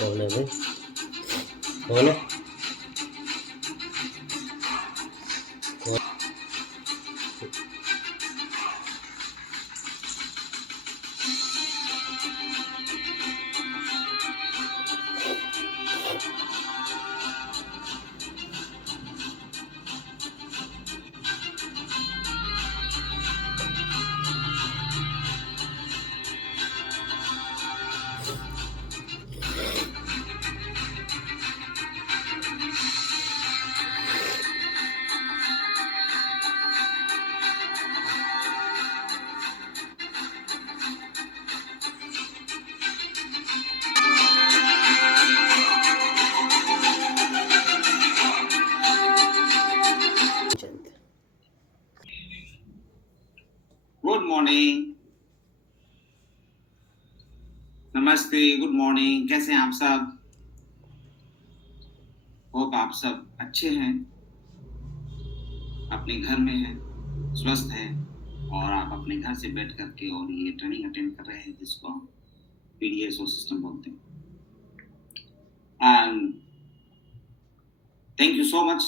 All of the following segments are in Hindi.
कौन है भाई? कौन है? कौन? चंद। गुड मॉर्निंग, नमस्ते, गुड मॉर्निंग। कैसे हैं आप सब? होप आप सब अच्छे हैं, अपने घर में हैं, स्वस्थ हैं और आप अपने घर से बैठ करके और ये ट्रेनिंग अटेंड कर रहे हैं जिसको हम पीडीएसओ सिस्टम बोलते हैं। And thank you so much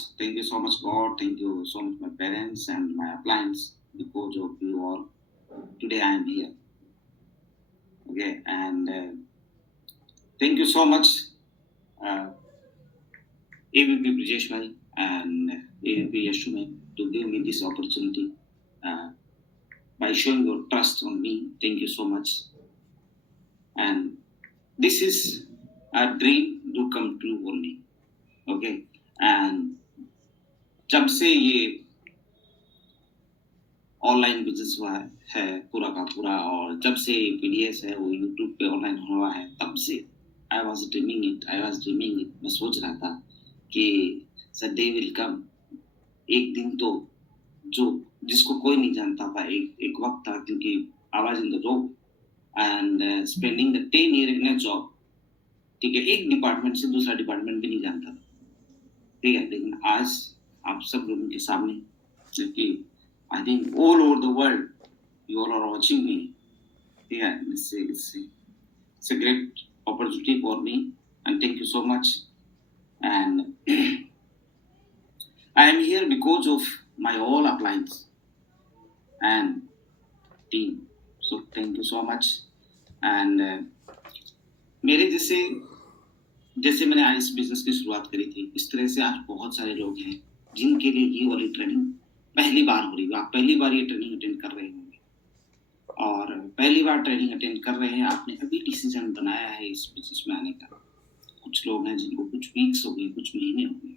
God, thank you so much my parents and my appliance because of you all. Today I am here. Okay, and thank you so much AVP Brijesh Bhai and AVP Yashume to give me this opportunity by showing your trust on me. Thank you so much. And this is a dream to come true for me. Okay, and जब से ये ऑनलाइन बिजनेस हुआ है पूरा का पूरा और जब से पीडीएस है वो यूट्यूब पे ऑनलाइन हुआ है तब से आई वॉज ड्रीमिंग इट। मैं सोच रहा था कि सर डे विल कम, एक दिन तो जो जिसको कोई नहीं जानता था, एक वक्त था क्योंकि आवाज in the job and spending the 10 year in a job. ठीक है, एक डिपार्टमेंट से दूसरा डिपार्टमेंट भी नहीं जानता था। ठीक है, लेकिन आज आप सब लोगों के सामने, क्योंकि I think all over the world you all are watching me. ठीक है, it's a great opportunity for me and thank you so much. And I am here because of my all appliance and team. So thank you so much. And मेरे जैसे मैंने आज इस बिजनेस की शुरुआत करी थी, इस तरह से आज बहुत सारे लोग हैं जिनके लिए ये वाली ट्रेनिंग पहली बार हो रही है। आप पहली बार ये ट्रेनिंग अटेंड कर रहे होंगे और पहली बार ट्रेनिंग अटेंड कर रहे हैं, आपने अभी डिसीजन बनाया है इस बिजनेस में आने का। कुछ लोग हैं जिनको कुछ वीक्स हो गए, कुछ महीने हो गए।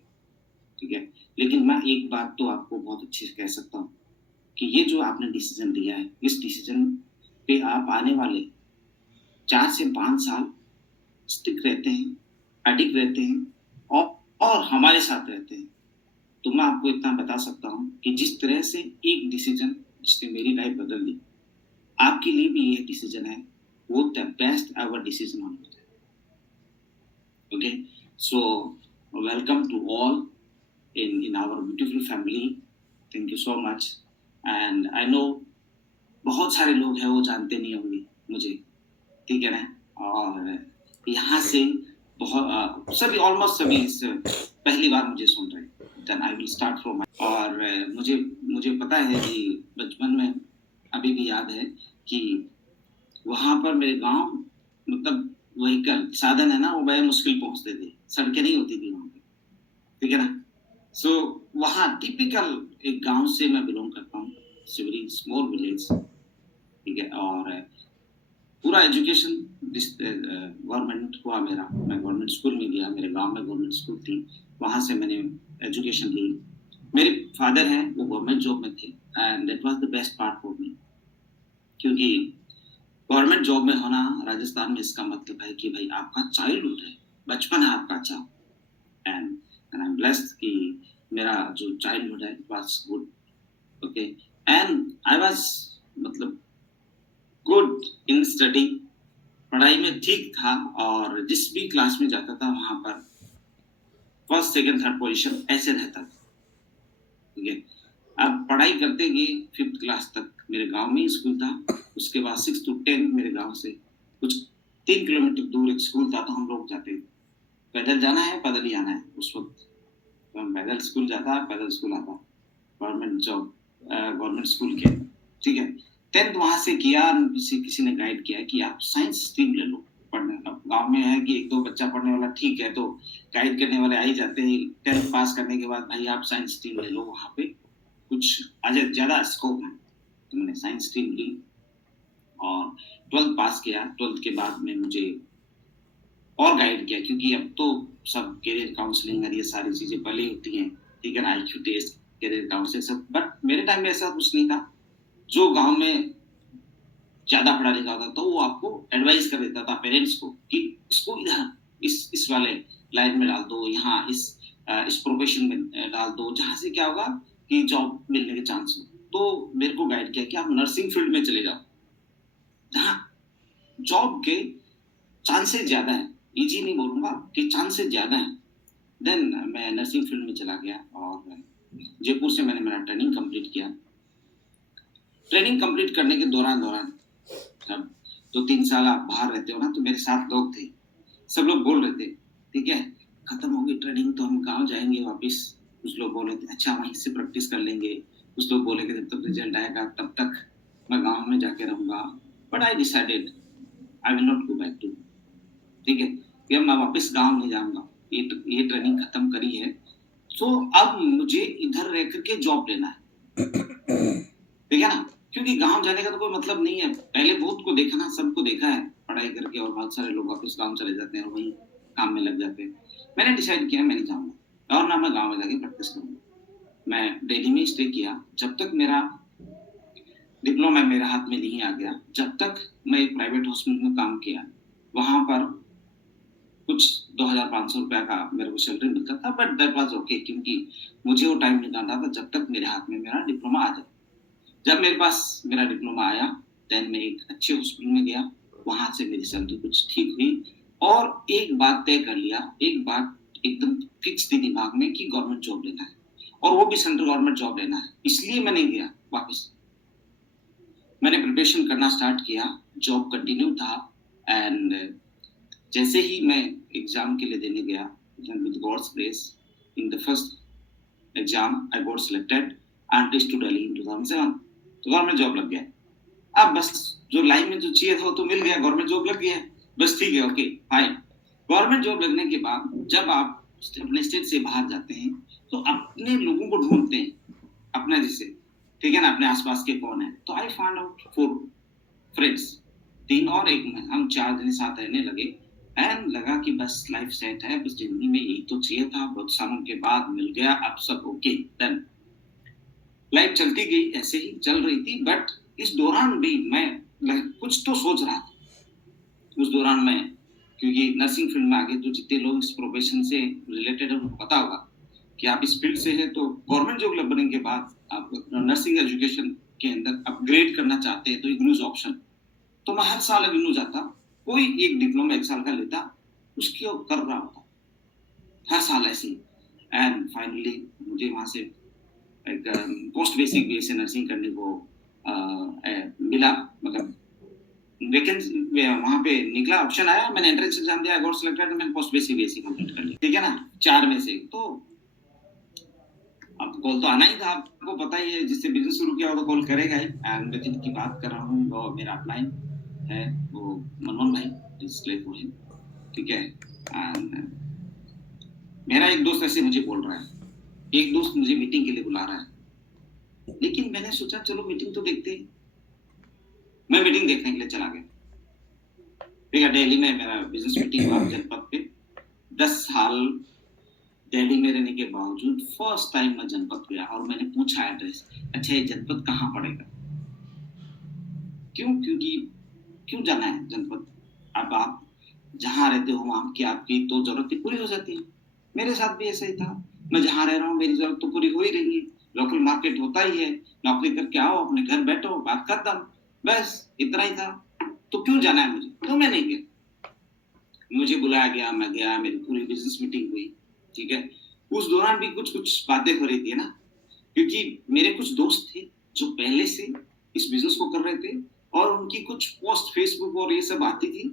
ठीक है, लेकिन मैं एक बात तो आपको बहुत अच्छे से कह सकता हूँ कि ये जो आपने डिसीजन लिया है, इस डिसीजन पे आप आने वाले 4 से 5 साल स्टिक रहते हैं, अडिग रहते हैं और हमारे साथ रहते हैं। तो मैं आपको इतना बता सकता हूँ कि जिस तरह से एक डिसीजन जिसने मेरी लाइफ बदल दी, आपके लिए भी ये डिसीजन है, वो द बेस्ट एवर डिसीजन होना चाहिए। Okay, so welcome to all in our beautiful family. Thank you so much. And I know बहुत सारे लोग हैं वो जानते नहीं होंगे मुझे, ठीक है ना? और यहाँ से बहुत सभी ऑलमोस्ट सभी पहली बार मुझे सुन रहे हैं। Then I will start from और मुझे पता है कि बचपन में अभी भी याद है कि वहाँ पर मेरे गांव मतलब व्हीकल साधन है ना, वो बड़े मुश्किल पहुँचते थे, सड़कें नहीं होती थी वहाँ पे, ठीक है ना? सो वहाँ टिपिकल एक गांव से मैं बिलोंग करता हूँ, वेरी स्मॉल विलेज। ठीक है, और पूरा एजुकेशन गवर्नमेंट हुआ मेरा। मैं गवर्नमेंट स्कूल में गया, मेरे गांव में गवर्नमेंट स्कूल थी, वहाँ से मैंने एजुकेशन ली। मेरे फादर हैं वो गवर्नमेंट जॉब में थे and that was the best part for me, क्योंकि गवर्नमेंट जॉब में होना राजस्थान में इसका मतलब है कि भाई आपका चाइल्डहुड है, बचपन है आपका अच्छा। एंड आई एम ब्लेस्ड कि मेरा जो चाइल्डहुड है was good. Okay, and I was मतलब गुड इन स्टडी, पढ़ाई में ठीक था और जिस भी क्लास में जाता था वहां पर फर्स्ट सेकंड थर्ड पोजीशन ऐसे रहता था। ठीक है, अब पढ़ाई करते गए 5th क्लास तक मेरे गांव में ही स्कूल था, उसके बाद 6 to 10 मेरे गांव से कुछ 3 किलोमीटर दूर एक स्कूल था, तो हम लोग जाते, पैदल जाना है पैदल ही आना है। उस वक्त तो हम पैदल स्कूल जाता, पैदल स्कूल आता, गवर्नमेंट जॉब, गवर्नमेंट स्कूल के, ठीक है। 10th वहां से किया, किसी ने गाइड किया कि आप साइंस स्ट्रीम ले लो पढ़ने का। गाँव में है कि 1-2 बच्चा पढ़ने वाला ठीक है, तो गाइड करने वाले आ ही जाते हैं। 10th पास करने के बाद भाई आप साइंस स्ट्रीम ले लो, वहाँ पे कुछ ज्यादा स्कोप है। तो मैंने साइंस स्ट्रीम ली और 12th पास किया। 12th के बाद में मुझे और गाइड किया, क्योंकि अब तो सब करियर काउंसलिंग और ये सारी चीजें पहले ही होती हैं, ठीक है ना, IQ टेस्ट, करियर काउंसलिंग सब। बट मेरे टाइम में ऐसा कुछ नहीं था। जो गांव में ज्यादा पढ़ा लिखा होता तो वो आपको एडवाइस कर देता था, पेरेंट्स को, कि इसको इधर इस वाले लाइन में डाल दो, यहाँ इस प्रोफेशन में डाल दो, जहां से क्या होगा कि जॉब मिलने के चांस हो। तो मेरे को गाइड किया कि आप नर्सिंग फील्ड में चले जाओ, जहाँ जॉब के चांसेस ज्यादा है। इजी नहीं बोलूंगा कि चांसेस ज्यादा है। देन मैं नर्सिंग फील्ड में चला गया और जयपुर से मैंने मेरा ट्रेनिंग कंप्लीट किया। ट्रेनिंग कंप्लीट करने के दौरान अब 2-3 साल आप बाहर रहते हो ना, तो मेरे साथ लोग थे, सब लोग बोल रहे थे ठीक है खत्म होगी ट्रेनिंग तो हम गांव जाएंगे वापस। कुछ लोग बोल रहे थे अच्छा वहीं से प्रैक्टिस कर लेंगे, कुछ लोग बोले कि जब तक रिजल्ट आएगा तब तक मैं गांव में जाके रहूंगा। But I decided I will not go back to, ठीक है, कि मैं वापस गांव नहीं जाऊंगा। ये ट्रेनिंग खत्म करी है, तो अब मुझे इधर रह करके जॉब लेना है, ठीक है ना, क्योंकि गांव जाने का तो कोई मतलब नहीं है। पहले बहुत को देखा ना, सबको देखा है पढ़ाई करके, और बहुत सारे लोग वापस गांव चले जाते हैं और वहीं काम में लग जाते हैं। मैंने डिसाइड किया मैं नहीं जाऊंगा और ना मैं गांव में जाके प्रैक्टिस करूंगा। मैं दिल्ली में स्टे किया जब तक मेरा डिप्लोमा मेरे हाथ में नहीं आ गया। जब तक मैं एक प्राइवेट हॉस्पिटल में काम किया, वहां पर कुछ 2500 रुपया का मेरे को सैलरी मिलता था, बट दैट वाज ओके, क्योंकि मुझे वो टाइम निकालना था जब तक मेरे हाथ में मेरा डिप्लोमा आ जाए। जब मेरे पास मेरा डिप्लोमा आया, देन मैं एक अच्छे हॉस्पिटल में गया, वहां से मेरी सैलरी कुछ ठीक हुई और एक बात तय कर लिया, एक बात एकदम फिक्स थी दिमाग में कि गवर्नमेंट जॉब लेना है, और वो भी सेंट्रल गवर्नमेंट जॉब लेना है। इसलिए मैं नहीं गया वापस, मैंने प्रिपरेशन करना स्टार्ट किया, जॉब कंटिन्यू था। एंड जैसे ही मैं एग्जाम के लिए देने गया, with God's grace, in the first exam I got selected and reached to Delhi in 2007। तो गवर्नमेंट जॉब लग गया। अब बस जो लाइन में जो चाहिए था वो तो मिल गया, गवर्नमेंट जॉब लग गया, बस ठीक है, ओके फाइन। गवर्नमेंट जॉब लगने के बाद जब आप अपने स्टेट से बाहर जाते हैं तो अपने लोगों को ढूंढते हैं, अपना जैसे, ठीक है ना, अपने आसपास के कौन है। तो आई फाउंड आउट 4 फ्रेंड्स, 3 और 1 में, हम 4 दिन साथ रहने लगे। एंड लगा कि बस लाइफ सेट है, बस जिंदगी में यही तो चाहिए था, बहुत सालों के बाद मिल गया, अब सब ओके। डन, लाइफ चलती गई, ऐसे ही चल रही थी। बट इस दौरान भी मैं कुछ तो सोच रहा था। उस दौरान मैं, क्योंकि नर्सिंग फील्ड में आगे तो जितने लोग इस प्रोफेशन से रिलेटेड है उनको पता होगा कि आप इस फील्ड से है, तो गवर्नमेंट जॉब लगने के बाद आप नर्सिंग एजुकेशन के अंदर अपग्रेड करना चाहते हैं तो इग्नूज ऑप्शन, तो मैं हर साल इग्नू जाता, कोई एक डिप्लोमा 1 साल का लेता, उसकी कर रहा होता हर साल ऐसे। एंड फाइनली मुझे वहां से एक पोस्ट बेसिक बीएससी नर्सिंग करने को मिला, मतलब वैकेंसी वहां पे निकला, ऑप्शन आया, मैंने एंट्रेंस एग्जाम दिया, गॉट सिलेक्टेड, मैंने पोस्ट बेसिक बीएससी कंप्लीट कर ली, ठीक है ना, 4 में से। तो अब कॉल तो आना ही था, आपको पता ही है, जिससे बिजनेस शुरू किया वो तो कॉल करेगा ही। एंड विद की बात कर रहा हूँ, वो मेरा अपलाइन है, वो मनमोहन भाई, डिस्प्ले फॉर हिम, ठीक है। एंड मेरा एक दोस्त ऐसे मुझे बोल रहा है, एक दोस्त मुझे मीटिंग के लिए बुला रहा है, लेकिन मैंने सोचा चलो मीटिंग तो देखते हैं। मैं मीटिंग देखने के लिए चला गया, ठीक है। दिल्ली में मेरा बिजनेस मीटिंग हुआ जनपद पे। 10 साल दिल्ली में रहने के बावजूद फर्स्ट टाइम मैं जनपद गया और मैंने पूछा एड्रेस, अच्छा ये जनपद कहाँ पड़ेगा, क्यों जाना है जनपद। अब आप जहाँ रहते हो वहां की आपकी तो जरूरत पूरी हो जाती है। मेरे साथ भी ऐसा ही था, मैं जहाँ रह रहा हूँ मेरी जरूरत तो पूरी हो ही रही है, लोकल मार्केट होता ही है, नौकरी करके आओ, अपने घर बैठो, बात खत्म, बस इतना ही था। तो क्यों जाना है मुझे, तो मैं नहीं गया। मुझे बुलाया गया, मैं गया, मेरी पूरी बिजनेस मीटिंग हुई, ठीक है। उस दौरान भी कुछ बातें हो रही थी ना, क्योंकि मेरे कुछ दोस्त थे जो पहले से इस बिजनेस को कर रहे थे और उनकी कुछ पोस्ट फेसबुक और ये सब आती थी,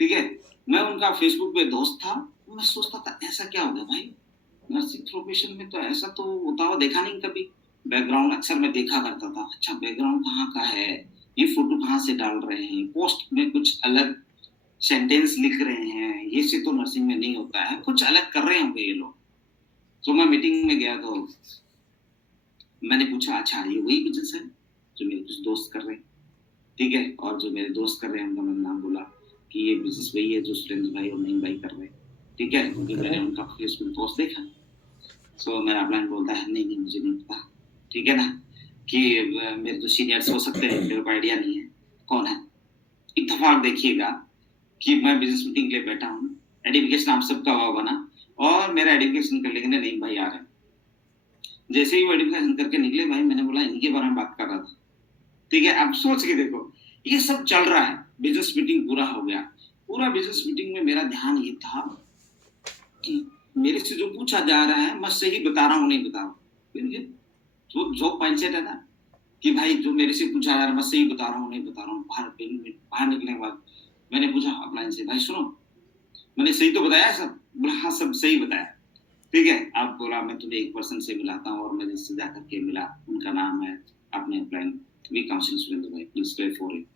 ठीक है। मैं उनका फेसबुक पे दोस्त था। मैं सोचता था ऐसा क्या हो गया भाई, नर्सिंग प्रोफेशन में तो ऐसा तो होता हुआ देखा नहीं कभी। बैकग्राउंड अक्सर मैं देखा करता था, अच्छा बैकग्राउंड कहाँ का है, ये फोटो कहाँ से डाल रहे हैं, पोस्ट में कुछ अलग सेंटेंस लिख रहे हैं, ये से तो नर्सिंग में नहीं होता है, कुछ अलग कर रहे होंगे ये लोग। तो मैं मीटिंग में गया तो मैंने पूछा अच्छा ये वही बिजनेस है जो मेरे कुछ दोस्त कर रहे हैं, ठीक है, और जो मेरे दोस्त कर रहे हैं उनका मैंने नाम बोला कि ये बिजनेस वही है जो सुरेंद्र भाई और नईम भाई कर रहे हैं, ठीक है, क्योंकि मैंने उनका फेसबुक पोस्ट देखा। सो मेरा प्लान बोलता है नहीं नहीं मुझे नहीं पता, ठीक है ना, कि मेरे तो सीनियर्स हो सकते हैं, मेरे को आइडिया नहीं है कौन है। इत्तेफाक देखिएगा कि मैं बिजनेस मीटिंग के लिए बैठा हूँ, एडिफिकेशन आप सबका हुआ बना, और मेरा एडिफिकेशन कर लेके नहीं भाई आ रहे हैं। जैसे ही वो एडिफिकेशन करके निकले भाई, मैंने बोला इनके बारे में बात कर रहा था, ठीक है। अब सोच के देखो ये सब चल रहा है, बिजनेस मीटिंग पूरा हो गया। पूरा बिजनेस मीटिंग में मेरा ध्यान ये था कि मेरे से जो पूछा जा रहा है मैं सही बता रहा हूँ नहीं बता रहा हूँ। जो माइंडसेट है ना कि भाई जो मेरे से पूछा जा रहा है मैं सही बता रहा हूँ नहीं बता रहा हूँ। बाहर निकलने के बाद मैंने पूछा अपलाइन से, भाई सुनो मैंने सही तो बताया सब? बोला हाँ सब सही बताया, ठीक है। आप बोला मैं तुम्हें एक पर्सन से मिलाता हूँ, और मैं जिससे जाकर के मिला उनका नाम है अपने अपलाइन वी काउंसिल सुरेंद्र भाई, please pray for it.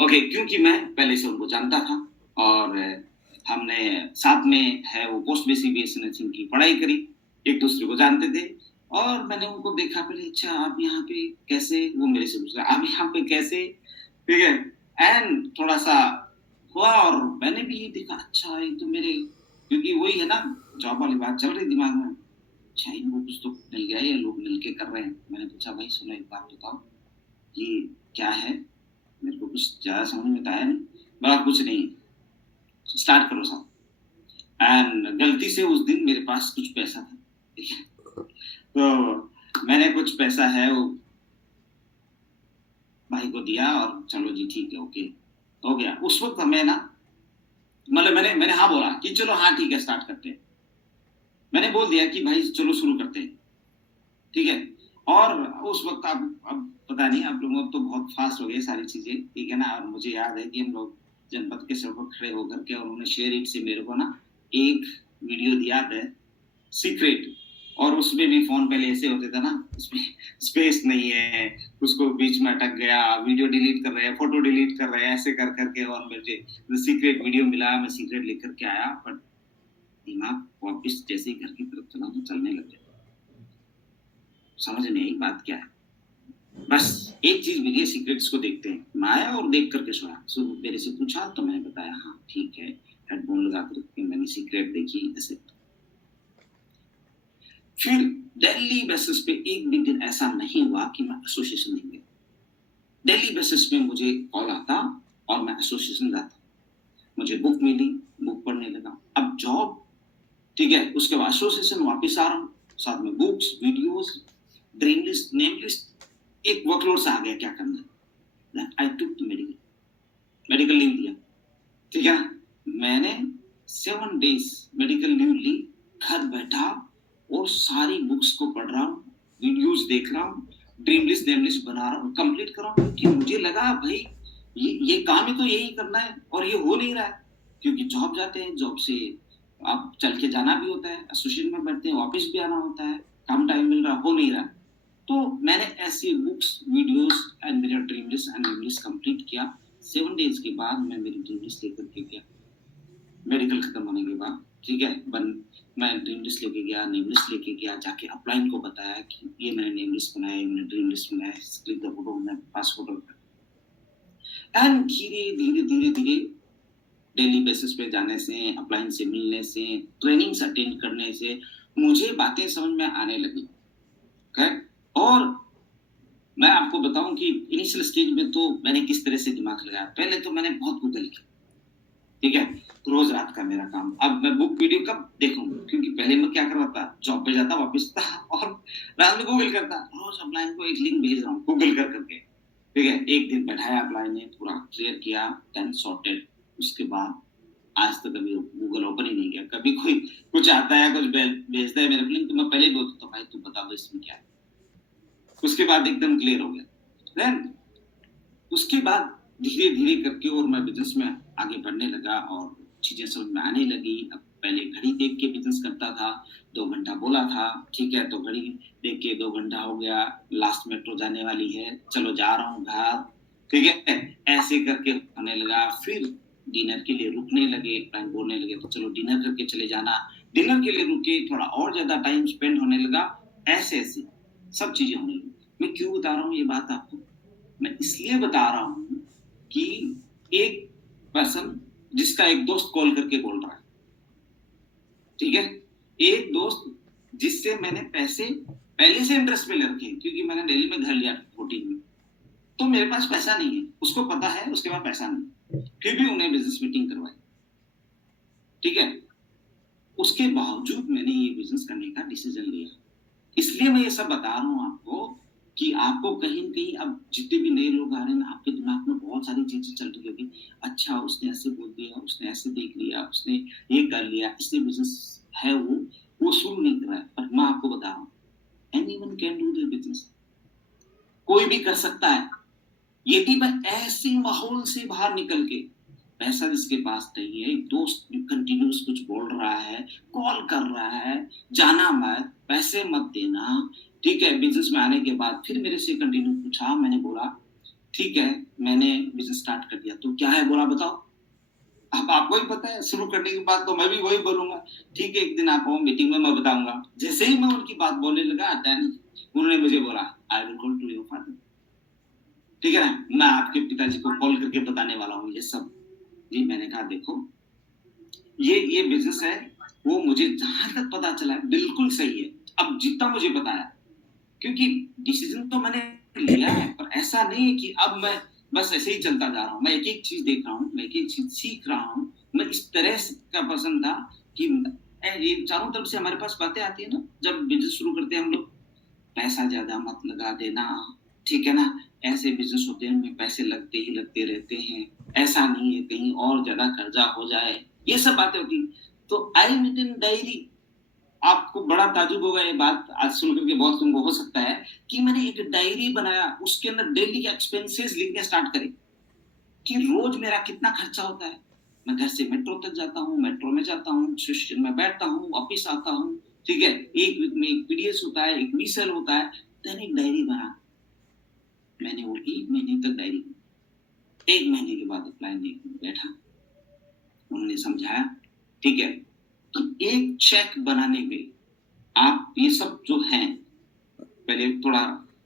Okay, क्योंकि मैं पहले से उनको जानता था और हमने साथ में है वो पोस्ट बेसिक बीएससी नर्सिंग की पढ़ाई करी, एक दूसरे को जानते थे। और मैंने उनको देखा पहले, अच्छा आप यहाँ पे कैसे, वो मेरे से पूछ रहा आप यहाँ पे कैसे, ठीक है। एंड थोड़ा सा हुआ और मैंने भी ये देखा अच्छा ये तो मेरे, क्योंकि वही है ना जॉब वाली बात चल रही दिमाग में, अच्छा इनको कुछ तो मिल गया, ये लोग मिलके कर रहे हैं। मैंने पूछा भाई सुनो एक बात बताओ ये क्या है, मेरे को कुछ ज्यादा समझ में तो आया नहीं। बड़ा कुछ नहीं, स्टार्ट करो साहब। एंड गलती से उस दिन मेरे पास कुछ पैसा था, ठीक है, तो मैंने कुछ पैसा है वो भाई को दिया और चलो जी ठीक है ओके हो गया। उस वक्त हमें ना मतलब मैंने हाँ बोला कि चलो हाँ ठीक है स्टार्ट करते हैं। मैंने बोल दिया कि भाई चलो शुरू करते हैं, ठीक है। और उस वक्त अब पता नहीं आप लोगों को तो बहुत फास्ट हो गए सारी चीजें, ठीक है ना। और मुझे याद है कि हम लोग जनपद के सड़क पर खड़े होकर के और उन्होंने शेयर इट से मेरे को ना एक वीडियो दिया था सीक्रेट, और उसमें भी फोन पहले ऐसे होते थे ना, उसमें स्पेस नहीं है, उसको बीच में अटक गया, वीडियो डिलीट कर रहे हैं, फोटो डिलीट कर रहे हैं, ऐसे कर करके और मुझे सीक्रेट वीडियो मिला, मैं सीक्रेट लिख करके आया। बट दिमाग वापिस जैसे ही घर की तरफ चला तो चलने लग गया, समझ नहीं आई बात क्या है। बस एक चीज मिली, सीक्रेट्स को देखते हैं। मैं आया और देख करके सोया, सो मेरे से पूछा तो मैंने बताया हाँ ठीक है, हेडफोन लगा करके मैंने सीक्रेट देखी ऐसे। फिर डेली बेसिस पे एक भी दिन ऐसा नहीं हुआ कि मैं एसोसिएशन नहीं गया। डेली बेसिस पे मुझे कॉल आता और मैं एसोसिएशन जाता, मुझे बुक मिली, बुक पढ़ने लगा। अब जॉब, ठीक है, उसके बाद एसोसिएशन वापस आ रहा हूँ, साथ में books, videos, dream list, name list, एक वर्कलोड से आ गया क्या करना है। आई टुक मेडिकल लीव लिया, ठीक है। मैंने 7 days मेडिकल लीव ली, घर बैठा और सारी बुक्स को पढ़ रहा हूँ, वीडियोस देख रहा हूँ, ड्रीम लिस्ट नेम लिस्ट बना रहा हूँ, कंप्लीट कर रहा हूँ। क्योंकि मुझे लगा भाई ये काम ही तो यही करना है और ये हो नहीं रहा है। क्योंकि जॉब जाते हैं, जॉब से आप चल के जाना भी होता है, एसोसिएशन में बैठते हैं, वापस भी आना होता है, कम टाइम मिल रहा, हो नहीं रहा। तो मैंने ऐसी बुक्स, वीडियोस एंड मेरा dream list and name list complete किया। 7 days के बाद मैं मेरी ड्रीम लिस्ट लेकर के गया, मेडिकल खत्म होने के बाद, ठीक है। मैं ड्रीम लिस्ट लेके गया, नेम लिस्ट लेके गया, जाके अपलाइन को बताया कि ये मैंने नेम लिस्ट बनाया, ये मैंने ड्रीम लिस्ट बनाया, क्लिक द फोटो, मैं पासपोर्ट। एंड धीरे धीरे धीरे धीरे डेली बेसिस पे जाने से, अपलाइन से मिलने से, ट्रेनिंग्स अटेंड करने से मुझे बातें समझ में आने लगी। और मैं आपको बताऊं कि इनिशियल स्टेज में तो मैंने किस तरह से दिमाग लगाया। पहले तो मैंने बहुत गूगल किया, ठीक है, रोज रात का मेरा काम। अब मैं बुक वीडियो कब देखूंगा, क्योंकि पहले मैं क्या कर रहा था, जॉब पे जाता वापस था और रात में गूगल करता, रोज अपलाइन को एक लिंक भेज रहा हूँ गूगल कर करके, ठीक है। एक दिन बैठाया अपलाइन ने, पूरा क्लियर किया, 10 सॉर्टेड। उसके बाद आज तक कभी गूगल ओपन ही नहीं किया। कभी कोई कुछ आता है, कुछ भेजता है मेरे को लिंक, तो मैं पहले ही बोलता हूँ भाई तू बता दो इसमें क्या है। उसके बाद एकदम क्लियर हो गया। देन उसके बाद धीरे धीरे करके और मैं बिजनेस में आगे बढ़ने लगा और चीजें समझ में आने लगी। अब पहले घड़ी देख के बिजनेस करता था, 2 घंटा बोला था, ठीक है, तो घड़ी देख के 2 घंटा हो गया, लास्ट मेट्रो जाने वाली है, चलो जा रहा हूँ घर, ठीक है, ऐसे करके होने लगा। फिर डिनर के लिए रुकने लगे, फ्रेंड बोलने लगे तो चलो डिनर करके चले जाना, डिनर के लिए रुके, थोड़ा और ज्यादा टाइम स्पेंड होने लगा, ऐसे ऐसे सब चीजें होने लगी। मैं क्यों बता रहा हूँ ये बात आपको? मैं इसलिए बता रहा हूँ कि एक पर्सन जिसका एक दोस्त कॉल करके बोल रहा है, ठीक है, एक दोस्त जिससे मैंने पैसे पहले से इंटरेस्ट पे ले रखे, क्योंकि मैंने दिल्ली में घर लिया 14 में, तो मेरे पास पैसा नहीं है, उसको पता है उसके पास पैसा नहीं, फिर भी उन्हें बिजनेस मीटिंग करवाई, ठीक है, उसके बावजूद मैंने ये बिजनेस करने का डिसीजन लिया। इसलिए मैं ये सब बता रहा हूँ आपको कि आपको कहीं न कहीं अब जितने भी नए लोग आ रहे हैं ना, आपके दिमाग में बहुत सारी चीजें चल रही होगी। अच्छा, उसने ऐसे बोल दिया, उसने ऐसे देख लिया, उसने ये कर लिया, इसलिए बिजनेस है वो शुरू नहीं कर रहा है। पर मैं आपको बता रहा हूँ, anyone can do this business, कोई भी कर सकता है। यदि मैं ऐसे माहौल से बाहर निकल के, पैसा जिसके पास नहीं है, दोस्त कंटिन्यूस कुछ बोल रहा है, कॉल कर रहा है, जाना मत, पैसे मत देना, ठीक है, बिजनेस में आने के बाद फिर मेरे से कंटिन्यू पूछा, मैंने बोला ठीक है, मैंने बिजनेस स्टार्ट कर दिया, तो क्या है बोला बताओ। अब आपको ही पता है, शुरू करने के बाद तो मैं भी वही बोलूंगा, ठीक है, एक दिन आप आओ मीटिंग में, मैं बताऊंगा। जैसे ही मैं उनकी बात बोलने लगा, उन्होंने मुझे बोला I will call to your father, ठीक है ना, मैं आपके पिताजी को कॉल करके बताने वाला हूँ ये सब। जी, मैंने कहा देखो, ये बिजनेस है, वो मुझे जहां तक पता चला है बिल्कुल सही है, अब जितना मुझे पता है, क्योंकि डिसीजन तो मैंने लिया है, पर ऐसा नहीं है कि अब मैं बस ऐसे ही चलता जा रहा हूँ। मैं एक एक चीज देख रहा हूँ, मैं एक एक चीज सीख रहा हूँ। मैं इस तरह से का पर्सन था कि ये चारों तरफ से हमारे पास बातें आती है ना, जब बिजनेस शुरू करते हैं हम लोग, पैसा ज्यादा मत लगा देना, ठीक है ना, ऐसे बिजनेस होते हैं उनमें पैसे लगते ही लगते रहते हैं, ऐसा नहीं है कहीं और ज्यादा कर्जा हो जाए, ये सब बातें होती। तो आई मेंटेन डायरी। आपको बड़ा ताजुब होगा ये बात आज सुन करके, बहुत तुमको हो सकता है कि मैंने एक डायरी बनाया, उसके अंदर डेली के एक्सपेंसेस लिखने स्टार्ट करे कि रोज मेरा कितना खर्चा होता है। मैं घर से मेट्रो तक जाता हूँ, मेट्रो में जाता हूँ, स्टेशन में बैठता हूँ, ऑफिस आता हूँ, ठीक है, एक वीक में एक पीडीएस होता है, एक वीसेल होता है, देन एक डायरी बना। मैंने वो 1 महीने तक डायरी, 1 महीने के बाद अप्लाई नहीं बैठा, उन्होंने समझाया, ठीक है, कि एक चेक बनाने में आप ये सब जो है, पहले थोड़ा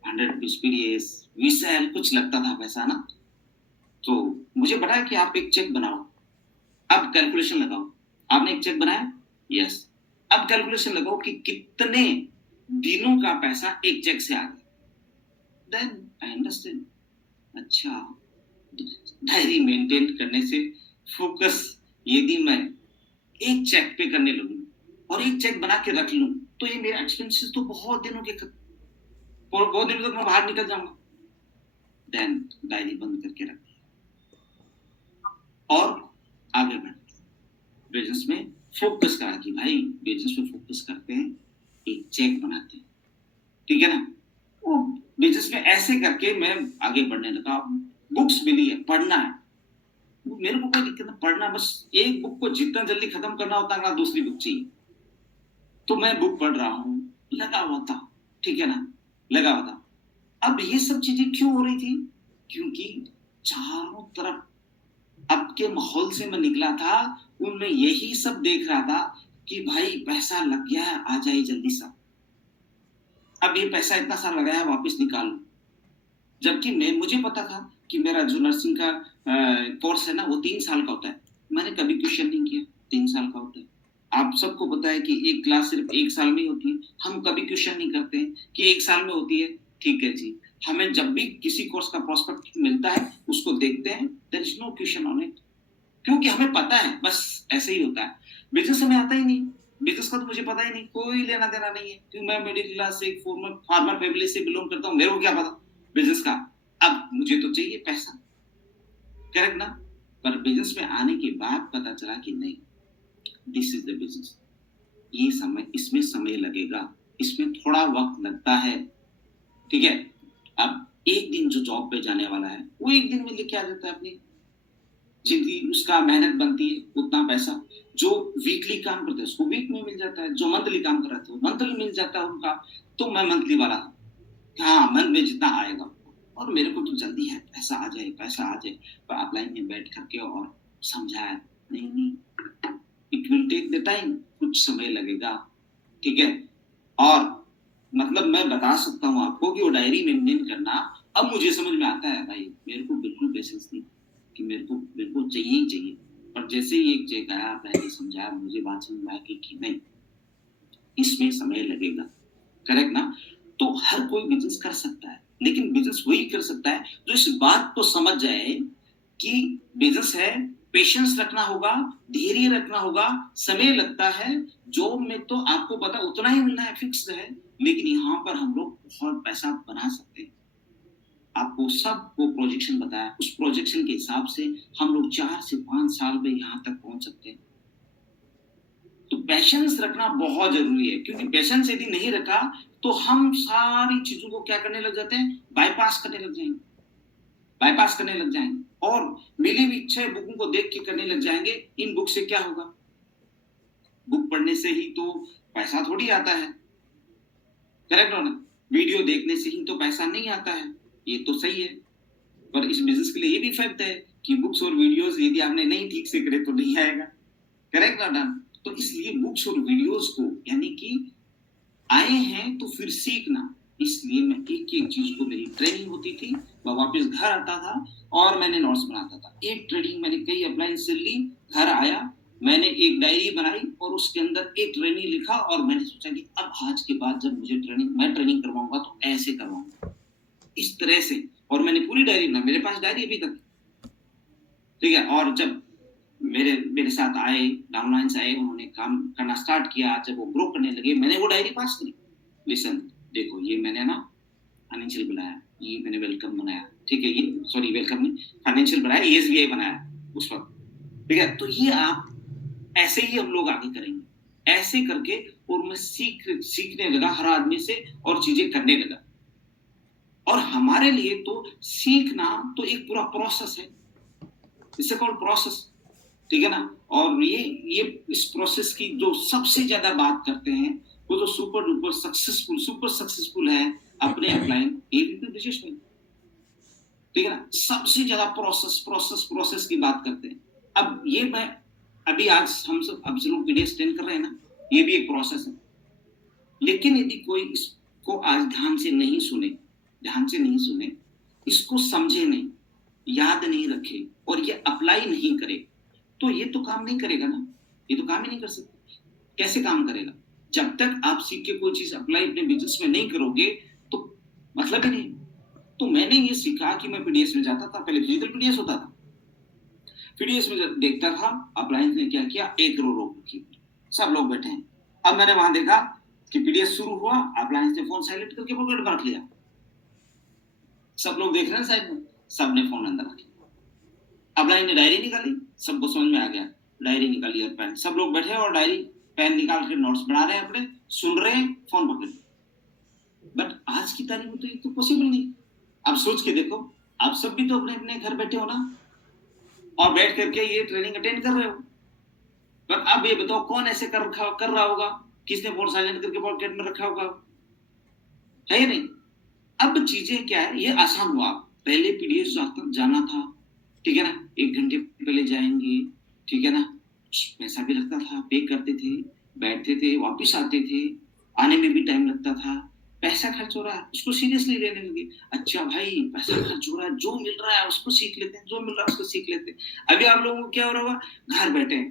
100 पीडीएस वीसेल कुछ लगता था पैसा ना, तो मुझे बताया कि आप एक चेक बनाओ, अब कैलकुलेशन लगाओ। आपने एक चेक बनाया, यस, अब कैलकुलेशन लगाओ कि कितने दिनों का पैसा एक चेक से आ गया। देन आई अंडरस्टैंड, अच्छा, डायरी मेंटेन करने से फोकस, यदि मैं एक चेक पे करने लगूं और एक चेक बना के रख लूं, तो ये मेरा एक्सपेंसेस तो बहुत दिनों के, बहुत दिनों तक मैं बाहर निकल जाऊंगा। देन डायरी बंद करके रख और आगे बढ़ बिजनेस में फोकस करा कि भाई बिजनेस में फोकस करते हैं, एक चेक बनाते हैं, ठीक है ना। वो बिजनेस में ऐसे करके मैं आगे बढ़ने लगा। बुक्स मिली है, पढ़ना है, मेरे को कोई दिक्कत नहीं, पढ़ना, बस एक बुक को जितना जल्दी खत्म करना होता है ना, दूसरी बुक चाहिए, तो मैं बुक पढ़ रहा हूँ, लगा हुआ था, ठीक है ना, लगा हुआ था। अब ये सब चीजें क्यों हो रही थी? क्योंकि चारों तरफ अब के माहौल से मैं निकला था, उनमें यही सब देख रहा था कि भाई पैसा लग गया है, आ जाए जल्दी सा, अब ये पैसा इतना सा लगाया है, वापस निकालो। जबकि मुझे पता था कि मेरा जो नर्सिंग का कोर्स है ना, वो 3 साल का होता है। मैंने कभी क्वेश्चन नहीं किया, 3 साल का होता है। आप सबको पता है कि एक क्लास सिर्फ 1 साल में ही होती है, हम कभी क्वेश्चन नहीं करते हैं कि 1 साल में होती है, ठीक है जी। हमें जब भी किसी कोर्स का प्रोस्पेक्ट मिलता है, उसको देखते हैं, there is no question on it, क्योंकि हमें पता है बस ऐसे ही होता है। बिजनेस हमें आता ही नहीं, बिजनेस का तो मुझे पता ही नहीं, कोई लेना देना नहीं है, क्योंकि मैं मिडिल क्लास से, एक फार्मर फैमिली से बिलोंग करता हूँ, मेरे को क्या पता बिजनेस का। अब मुझे तो चाहिए पैसा, करेक्ट ना। पर बिजनेस में आने के बाद पता चला कि नहीं, दिस इज द बिजनेस, ये समय, इसमें समय लगेगा, इसमें थोड़ा वक्त लगता है, ठीक है। अब एक दिन जो जॉब पे जाने वाला है वो एक दिन में लेके आ जाता है अपनी जितनी उसका मेहनत बनती है उतना पैसा। जो वीकली काम करते हैं उसको वीक में मिल जाता है, जो मंथली काम कर रहे थे मंथली मिल जाता है उनका। तो मैं मंथली वाला हूँ, हाँ मंथ में जितना आएगा और मेरे को तो जल्दी है पैसा आ जाए पैसा आ जाए। पर अपलाइन में बैठ करके और समझाया नहीं नहीं, it will take the time, कुछ समय लगेगा, ठीक है। और मतलब मैं बता सकता हूँ आपको कि वो डायरी मेंटेन करना अब मुझे समझ में आता है भाई। मेरे को बिल्कुल पेशेंस नहीं कि मेरे को चाहिए ही चाहिए। पर जैसे ही एक जगह मैंने समझाया मुझे बात समझ में आया कि नहीं इसमें समय लगेगा, करेक्ट ना। तो हर कोई बिजनेस कर सकता है, लेकिन बिजनेस वही कर सकता है जो इस बात को समझ जाए कि बिजनेस है, पेशेंस रखना होगा, धैर्य रखना होगा, समय लगता है। जॉब में तो आपको पता उतना ही मिलना है, फिक्स है, लेकिन यहाँ पर हम लोग बहुत पैसा बना सकते हैं। आपको सबको प्रोजेक्शन बताया, उस प्रोजेक्शन के हिसाब से हम लोग 4 से 5 साल में यहाँ तक पहुंच सकते हैं। तो पेशेंस रखना बहुत जरूरी है, क्योंकि पेशेंस यदि नहीं रखा तो हम सारी चीजों को क्या करने लग जाते हैं, बाईपास करने लग जाएंगे, बाईपास करने लग जाएंगे और मिली हुई 6 बुकों को देख के करने लग जाएंगे। इन बुक से क्या होगा, बुक पढ़ने से ही तो पैसा थोड़ी आता है, करेक्ट हो ना। वीडियो देखने से ही तो पैसा नहीं आता है, ये तो सही है। पर इस बिजनेस के लिए ये भी फैक्ट है कि बुक्स और वीडियोस यदि आपने नहीं ठीक से करे तो नहीं आएगा, करेक्ट ना। तो इसलिए बुक्स और वीडियोस को यानी कि आए हैं तो फिर सीखना, इसलिए मैं एक एक चीज को, मेरी ट्रेनिंग होती थी, मैं वापस घर आता था और मैंने नोट्स बनाता था। एक ट्रेनिंग मैंने कई अप्लायंस से ली, घर आया, मैंने एक डायरी बनाई और उसके अंदर एक ट्रेनिंग लिखा और मैंने सोचा कि अब आज के बाद जब मुझे मैं ट्रेनिंग करवाऊंगा तो ऐसे करवाऊंगा, इस तरह से। और मैंने पूरी डायरी बना, मेरे पास डायरी अभी तक, ठीक है। और जब मेरे मेरे साथ आए डाउनलाइंस आए, उन्होंने काम करना स्टार्ट किया, जब वो ग्रो करने लगे मैंने वो डायरी पास करी। लिसन, देखो ये मैंने ना फाइनेंशियल बनाया, ये मैंने वेलकम बनाया, ठीक है, ये सॉरी वेलकम नहीं, फाइनेंशियल बनाया, एसबीआई बनाया उस वक्त, ठीक है। तो ये आप ऐसे ही हम लोग आगे करेंगे, ऐसे करके। और मैं सीखने लगा हर आदमी से और चीजें करने लगा। और हमारे लिए तो सीखना तो एक पूरा प्रोसेस है, इससे कॉल्ड प्रोसेस, ठीक है ना। और ये इस प्रोसेस की जो सबसे ज्यादा बात करते हैं वो तो सुपर डुपर सक्सेसफुल है अपने अपलाइन एबीपी ब्रिजेश में, ठीक है ना। सबसे ज्यादा प्रोसेस की बात करते हैं। अब ये मैं अभी आज हम सब अब लोग पीडीएस 10 कर रहे हैं ना, ये भी एक प्रोसेस है। लेकिन यदि कोई इसको आज ध्यान से नहीं सुने, इसको समझे नहीं, याद नहीं रखे और ये अप्लाई नहीं करे तो ये तो काम नहीं करेगा ना, ये तो काम ही नहीं कर सकते। कैसे काम करेगा जब तक आप सीख के कोई चीज अप्लाई अपने बिजनेस में नहीं करोगे, तो मतलब ही नहीं। तो मैंने ये सीखा कि मैं पीडीएस में जाता था, पहले फिजिकल पीडीएस होता था, पीडीएस में देखता था अप्लायंस ने क्या किया, 1 करोड़ रोक रखी, सब लोग बैठे हैं। अब मैंने वहां देखा कि पीडीएस शुरू हुआ, अप्लायंस ने फोन साइलेंट करके पॉकेट में रख लिया, सब लोग देख रहे हैं साइड में, सबने फोन अंदर रख लिया। अप्लायंस ने डायरी निकाली, सबको समझ में आ गया, डायरी निकाली और पेन, सब लोग बैठे और डायरी पेन निकाल के नोट्स बना रहे हैं, अपने सुन रहे हैं, फोन पकड़। बट आज की तारीख में तो ये तो पॉसिबल नहीं। अब सोच के देखो, आप सब भी तो अपने अपने घर बैठे हो ना, और बैठ करके ये ट्रेनिंग अटेंड कर रहे हो। पर अब ये बताओ कौन ऐसे कर रहा होगा, किसने फोन साइलेंट करके पॉकेट में रखा होगा, है ही नहीं। अब चीजें क्या है, ये आसान हुआ। पहले पीडीएस जाना था, ठीक है ना, 1 घंटे पहले जाएंगे, ठीक है ना, पैसा भी लगता था, पे करते थे, बैठते थे, वापिस आते थे, आने में भी टाइम लगता था, पैसा खर्च हो रहा है, उसको सीरियसली लेने लगे। अच्छा भाई पैसा खर्च हो रहा है, जो मिल रहा है उसको सीख लेते हैं, जो मिल रहा है उसको सीख लेते हैं। अभी आप लोगों को क्या हो रहा होगा, घर बैठे हैं,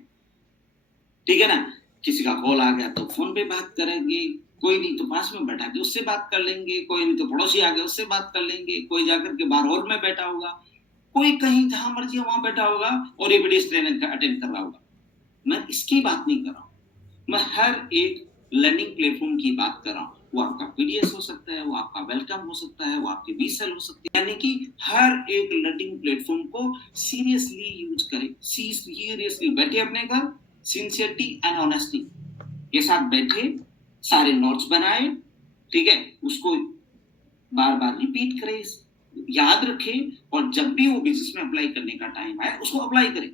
ठीक है ना, किसी का कॉल आ गया तो फोन पे बात करेंगे, कोई नहीं तो पास में बैठा के उससे बात कर लेंगे, कोई नहीं तो पड़ोसी आ गया उससे बात कर लेंगे, कोई जाकर के बाहर हॉल में बैठा होगा, कोई कहीं जहां मर्जी वहां बैठा होगा और ये वीडियो ट्रेनिंग अटेंड कर रहा होगा। मैं इसकी बात नहीं कर रहा हूँ, मैं हर एक लर्निंग प्लेटफॉर्म की बात कर रहा हूँ। वो आपका पीडीएस हो सकता है, वो आपका वेलकम हो सकता है, वो आपकी बीसेल हो सकती है, यानी कि हर एक लर्निंग प्लेटफॉर्म को सीरियसली यूज करें, सीरियसली बैठे अपने घर, सिंसियरिटी एंड ऑनेस्टी के साथ बैठे, सारे नोट्स बनाए, ठीक है, उसको बार बार रिपीट करें, याद रखें और जब भी वो बिजनेस में अप्लाई करने का टाइम आए उसको अप्लाई करें,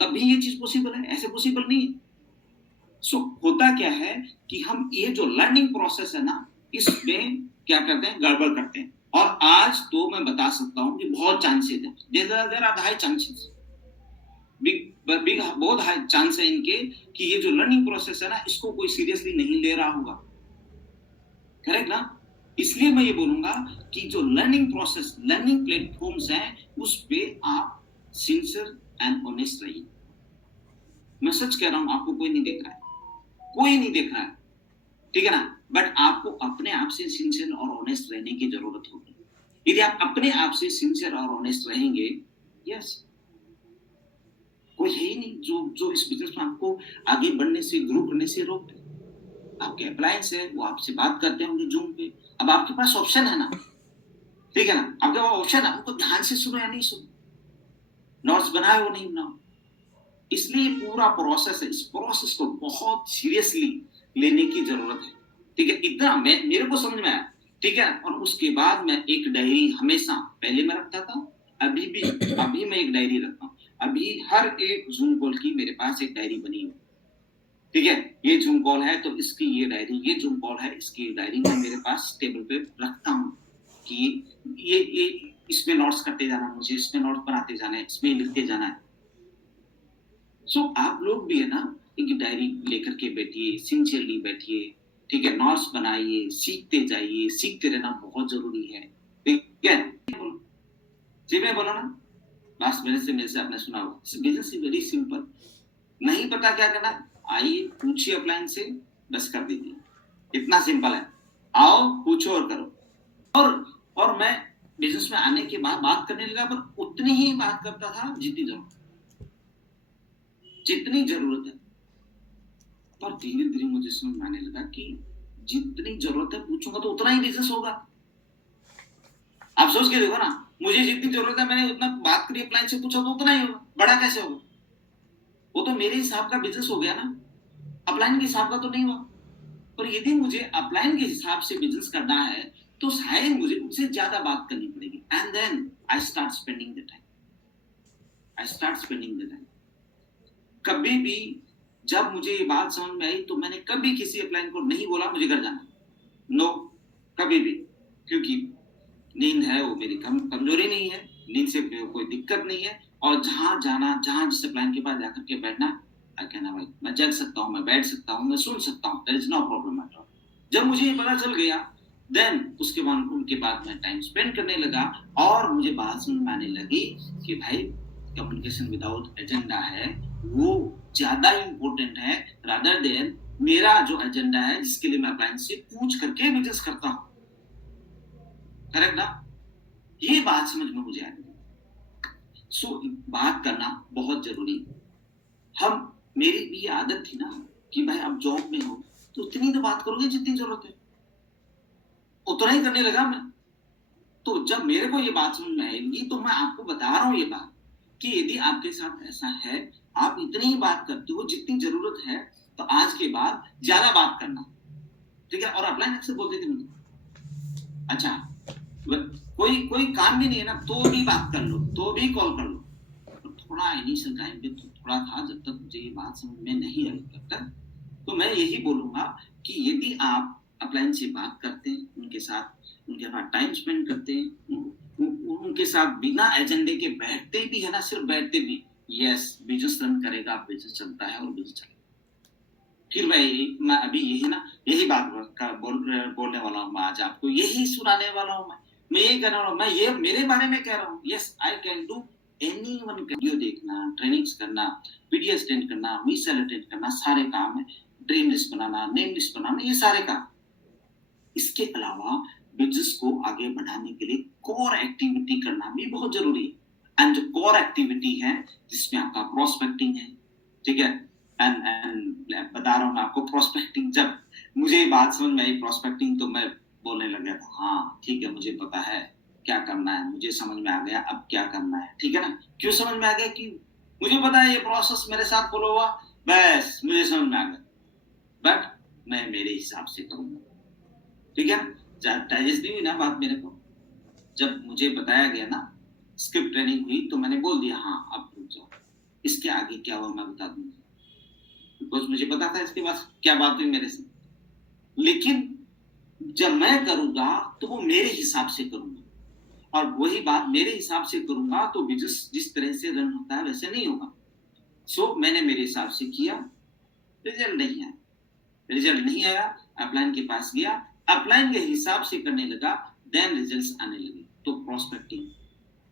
तभी ये चीज पॉसिबल है, ऐसे पॉसिबल नहीं है। सो होता क्या है कि हम ये जो लर्निंग प्रोसेस है ना, इसमें क्या करते हैं, गड़बड़ करते हैं। और आज तो मैं बता सकता हूँ कि बहुत चांसेस है, there are high chances, big बहुत हाई चांस है इनके कि ये जो लर्निंग प्रोसेस है ना, इसको कोई सीरियसली नहीं ले रहा होगा। करेक्ट ना? इसलिए मैं ये बोलूंगा कि जो लर्निंग प्रोसेस, लर्निंग प्लेटफॉर्म्स हैं, उस पे आप सिंसियर एंड ऑनेस्ट रहिए। मैं सच कह रहा हूं, आपको कोई नहीं देख रहा है, कोई नहीं देख रहा है, ठीक है ना? बट आपको अपने आप से सिंसियर और ऑनेस्ट रहने की जरूरत होगी। यदि आप अपने आप से सिंसियर और ऑनेस्ट रहेंगे, यस, कोई है ही नहीं जो जो इस बिजनेस में आपको आगे बढ़ने से, ग्रो करने से रोक दे। आपके अप्लायंस है, वो आपसे बात करते होंगे जूम पे। अब आपके पास ऑप्शन है ना, ठीक है ना? आपके पास ऑप्शन है, उनको ध्यान से सुनो या नहीं सुनो, नोट्स बनाए हो नहीं बनाओ। इसलिए पूरा प्रोसेस है, इस प्रोसेस को बहुत सीरियसली लेने की जरूरत है, ठीक है? इतना मेरे को समझ में आया, ठीक है? और उसके बाद मैं एक डायरी हमेशा, पहले मैं रखता था, अभी मैं एक डायरी रखता हूँ। अभी हर एक जूम कॉल की मेरे पास एक डायरी बनी हुई, ठीक है? ये जूम कॉल है तो इसकी ये डायरी, ये जूम कॉल है इसकी डायरी मैं मेरे पास टेबल पे रखता हूँ कि ये इसमें नोट्स करते जाना, मुझे इसमें नोट्स बनाते जाना है, इसमें लिखते जाना है। सो आप लोग भी है ना, एक डायरी लेकर के बैठिए, सिंसियरली बैठिए, ठीक है? नोट्स बनाइए, सीखते जाइए, सीखते रहना बहुत जरूरी है, ठीक है? जी मैं बोला ना, लास्ट मेरे से आपने सुना होगा, बिजनेस इज वेरी सिंपल। नहीं पता क्या करना, आइए पूछिए अपलाइन से, बस कर दीजिए, इतना सिंपल है। आओ पूछो और करो। और मैं बिजनेस में आने के बाद बात करने लगा, पर उतनी ही बात करता था जितनी जरूरत है। पर धीरे धीरे मुझे समझ में आने लगा कि जितनी जरूरत है पूछूंगा तो उतना ही बिजनेस होगा। आप सोच के देखो ना, मुझे जितनी जरूरत है मैंने उतना बात करी, अपलाइन से पूछा तो उतना ही होगा, बड़ा कैसे होगा? वो तो मेरे हिसाब का बिजनेस हो गया ना, अपलाइन के हिसाब का तो नहीं हुआ। पर यदि मुझे अपलाइन के हिसाब से बिजनेस करना है तो शायद मुझे उनसे ज्यादा बात करनी पड़ेगी। And then I start spending the time. कभी भी जब मुझे ये बात समझ में आई तो मैंने कभी किसी अपलाइन को नहीं बोला मुझे घर जाना, नो, कभी भी। क्योंकि नींद है वो मेरी कमजोरी नहीं है, नींद से कोई दिक्कत नहीं है। और जहां जाना, जहां जिस अपलाइन के पास जाकर के बैठना, कहना भाई मैं जग सकता हूँ, मैं बैठ सकता हूँ, मैं सुन सकता हूँ, there is no problem at all. जब मुझे ये पता चल गया, देन उसके बाद उनके बाद मैं टाइम स्पेंड करने लगा और मुझे बात समझ में आने लगी कि भाई कम्युनिकेशन विदाउट एजेंडा है वो ज्यादा इंपॉर्टेंट है, रादर देन मेरा जो एजेंडा है जिसके लिए मैं अपलाइन से पूछ करके बिजनेस करता हूँ। करेक्ट ना? ये बात समझ में मुझे आई। सो बात करना बहुत जरूरी है। हम, मेरी भी आदत थी ना कि भाई आप जॉब में हो तो उतनी तो बात करोगे जितनी जरूरत है, उतना ही करने लगा मैं। तो जब मेरे को ये बात समझ में आएगी तो मैं आपको बता रहा हूँ ये बात कि यदि आपके साथ ऐसा है, आप इतनी ही बात करते हो जितनी जरूरत है, तो आज के बाद ज्यादा बात करना, ठीक है? और अपलाइन अक्सर बोलते थे मुझे, अच्छा कोई कोई काम भी नहीं है ना तो भी बात कर लो, तो भी कॉल कर लो। तो थोड़ा इनिशियल टाइम पे तो थोड़ा था, जब तक मुझे ये बात समझ में नहीं आई तब तक। तो मैं यही बोलूंगा कि यदि आप अपलाइन से बात करते हैं, उनके साथ उनके साथ टाइम स्पेंड करते हैं, उनके साथ बिना एजेंडे के बैठते भी है ना, सिर्फ बैठते भी, यस, बिजनेस रन करेगा, बिजनेस चलता है और बिजनेस चलेगा। फिर मैं अभी यही ना, यही बात बोलने वाला हूँ मैं आज आपको, यही सुनाने वाला हूँ मैं यही करने वाला हूँ। मैं ये मेरे बारे में कह रहा हूँ, yes I can do, anyone can. Video देखना, ट्रेनिंग्स करना, पीडीएस अटेंड करना, मिसल अटेंड करना, सारे काम है। ड्रीम लिस्ट बनाना, नेम लिस्ट बनाना, ये सारे काम। इसके अलावा बिजनेस को आगे बढ़ाने के लिए कोर एक्टिविटी करना भी बहुत जरूरी है। एंड जो कोर एक्टिविटी है जिसमें आपका प्रोस्पेक्टिंग है, ठीक है? एंड बता रहा हूँ मैं आपको, प्रोस्पेक्टिंग, जब मुझे बात समझ में आई प्रोस्पेक्टिंग तो मैं बोलने लग गया था, हाँ ठीक है मुझे पता है क्या करना है, मुझे समझ में आ गया अब क्या करना है, ठीक है ना? क्यों समझ में आ गया? कि मुझे पता है ये प्रोसेस मेरे साथ फॉलो हुआ, बस मुझे समझ में आ गया, बट मैं मेरे हिसाब से करूंगा, ठीक है? डाइजेस्ट नहीं हुई ना बात मेरे को, जब मुझे बताया गया ना, स्किप ट्रेनिंग हुई, तो मैंने बोल दिया हाँ आप रुक जाओ, इसके आगे क्या हुआ मैं बता दूंगा, बिकॉज मुझे पता था इसके बाद क्या बात हुई मेरे से। लेकिन जब मैं करूंगा तो वो मेरे हिसाब से करूंगा, और वही बात मेरे हिसाब से करूंगा तो बिजनेस जिस तरह से रन होता है वैसे नहीं होगा। सो मैंने मेरे हिसाब से किया, रिजल्ट नहीं आया, रिजल्ट नहीं आया, अपलाइन के पास गया, अपलाइन के हिसाब से करने लगा, देन रिजल्ट्स आने लगे। तो प्रोस्पेक्टिंग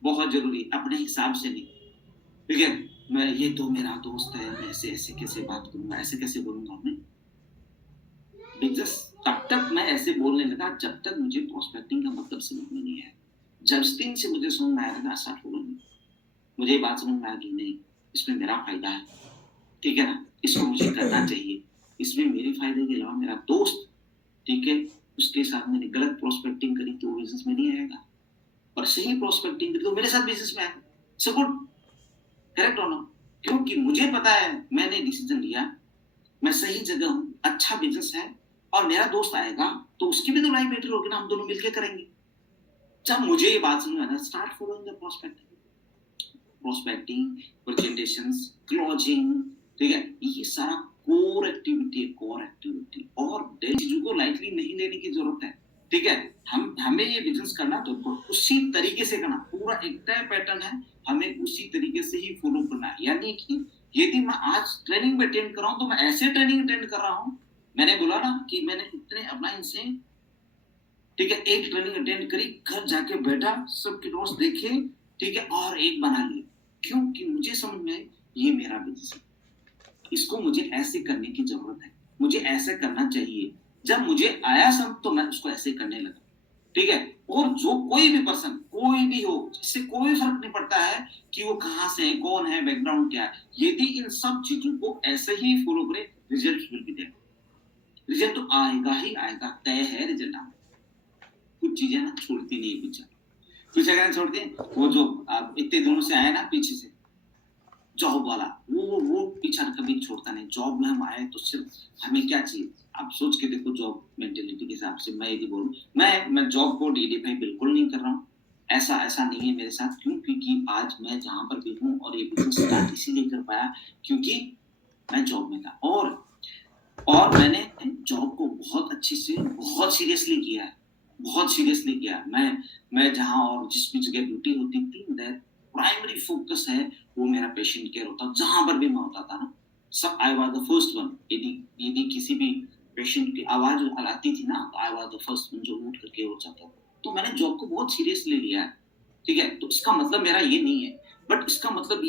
बहुत जरूरी, अपने हिसाब से नहीं। ठीक है, मैं ये तो मेरा दोस्त है, मैं ऐसे ऐसे कैसे बात करूंगा, ऐसे कैसे बोलूंगा मैं बिजनेस। तब तक मैं ऐसे बोलने लगा जब तक मुझे प्रोस्पेक्टिंग का मतलब समझ में नहीं आया। जब दिन से मुझे समझ में आया था स्टार्ट बोलने, मुझे ये बात समझ में आ गई नहीं, इसमें मेरा फायदा है, ठीक है ना, इसको मुझे करना चाहिए, इसमें मेरे फायदे के अलावा मेरा दोस्त, ठीक है, उसके साथ मैंने गलत प्रोस्पेक्टिंग करी तो बिजनेस में नहीं आएगा, और सही प्रोस्पेक्टिंग करी तो मेरे साथ बिजनेस में आएगा। सो गुड, करेक्ट हो ना? क्योंकि मुझे पता है, मैंने डिसीजन लिया, मैं सही जगह हूँ, अच्छा बिजनेस है, और मेरा दोस्त आएगा तो उसकी भी तो लाइफ बेटर होगी ना, हम दोनों मिलकर करेंगे। जब मुझे ये बात समझ में आना, start following the prospecting, presentations, closing, ठीक है, ये सारा कोर एक्टिविटी है, कोर एक्टिविटी, और चीजों को लाइटली नहीं लेने की जरूरत है। ठीक है, हमें ये बिजनेस करना तो उसी तरीके से करना, पूरा एक तय पैटर्न है, हमें उसी तरीके से ही फॉलो करना है। यानी कि यदि मैं आज ट्रेनिंग में अटेंड कर रहा हूँ तो मैं ऐसे ट्रेनिंग अटेंड कर रहा हूँ। मैंने बोला ना कि मैंने इतने अपलाइन से, ठीक है, एक ट्रेनिंग अटेंड करी, घर जाके बैठा, सबके नोट्स देखे, ठीक है, और एक बना लिया, क्योंकि मुझे समझ में ये मेरा बिजनेस है, इसको मुझे ऐसे करने की जरूरत है, मुझे ऐसे करना चाहिए। जब मुझे आया समझ तो मैं उसको ऐसे करने लगा, ठीक है। और जो कोई भी पर्सन, कोई भी हो, इससे कोई फर्क नहीं पड़ता है कि वो कहाँ से है, कौन है, बैकग्राउंड क्या है, यदि इन सब चीजों को ऐसे ही फॉलो करे, result will be there. Result तो आएगा ही आएगा, तय है रिजल्ट आना। कुछ चीजें ना छोड़ती नहीं पीछे, पीछे कहना छोड़ते हैं, वो जो इतने दिनों से आया ना पीछे से, जॉब वाला, वो पीछा कभी छोड़ता नहीं। जॉब में हम आए तो सिर्फ हमें क्या चाहिए, आप सोच के देखो, जॉब मेंटेलिटी के हिसाब से मैं यदि बोलूं, मैं जॉब को डिडिफाई बिल्कुल नहीं कर रहा हूँ, ऐसा नहीं है मेरे साथ। क्यों? क्योंकि आज मैं जहां पर भी हूँ और ये बिजनेस स्टार्ट इसीलिए कर पाया क्योंकि मैं जॉब में था, और मैंने जॉब को बहुत अच्छे से, बहुत सीरियसली किया है, बहुत सीरियसली किया। मैं जहां और जिस भी जगह ड्यूटी होती थी, प्राइमरी फोकस है वो मेरा पेशेंट केयर होता, जहां पर भी मैं होता था ना, सब I was the first one. यदि किसी भी पेशेंट की आवाज आती थी ना, I was the first one जो नोट करके हो जाता था। तो मैंने जॉब को बहुत सीरियसली लिया है, ठीक है। तो इसका मतलब मेरा ये नहीं है, बट इसका मतलब ये